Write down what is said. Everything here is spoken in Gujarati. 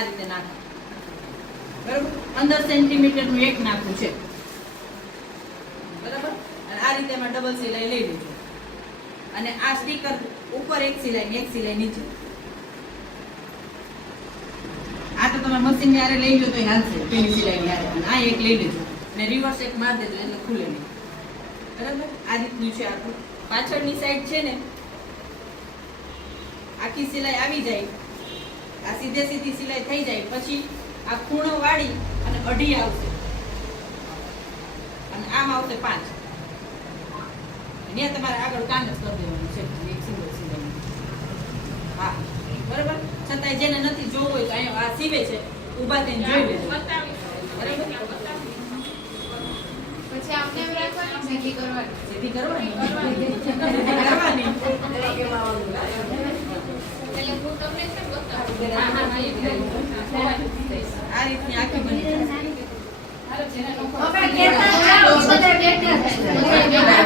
આ રીતે નાખો. બરાબર 15 સેન્ટીમીટર નું એક નાખું છે. બરાબર અને આ રીતે માં ડબલ સિલાઈ લઈ લેજો અને આ સ્ટીકર ઉપર એક સિલાઈ નીચે. આ તો તમે મશીન ની આરે લઈ લો તો હાલશે પેલી સિલાઈ ની આરે અને આ એક લઈ લેજો અને રિવર્સ એક માર દેજો એટલે ખુલે નહીં. બરાબર આ રીતનું છે આખું. પાછળની સાઈડ છે ને આખી સિલાઈ આવી જાય, આ સીધે સીધી સિલાઈ થઈ જાય પછી આ ખૂણો વાળી અને અઢી આવશે અને આમ આવશે 5. અહીંયા તમારે આગળ કામ જ કરી દેવાનું છે એક સિંગલ સિલાઈ. હા બરાબર. છતાંય જેને નથી જોવું હોય તો અહીંયા આ સીવે છે ઊભા થઈને જોઈ લેજો. બરાબર પછી આપણે એમ રાખવાનું સીધી કરવાની. સીધી કરવાની એટલે હું તમને કેમ બતાવું. આ રીતની આખી બની જાય. હવે કેટલા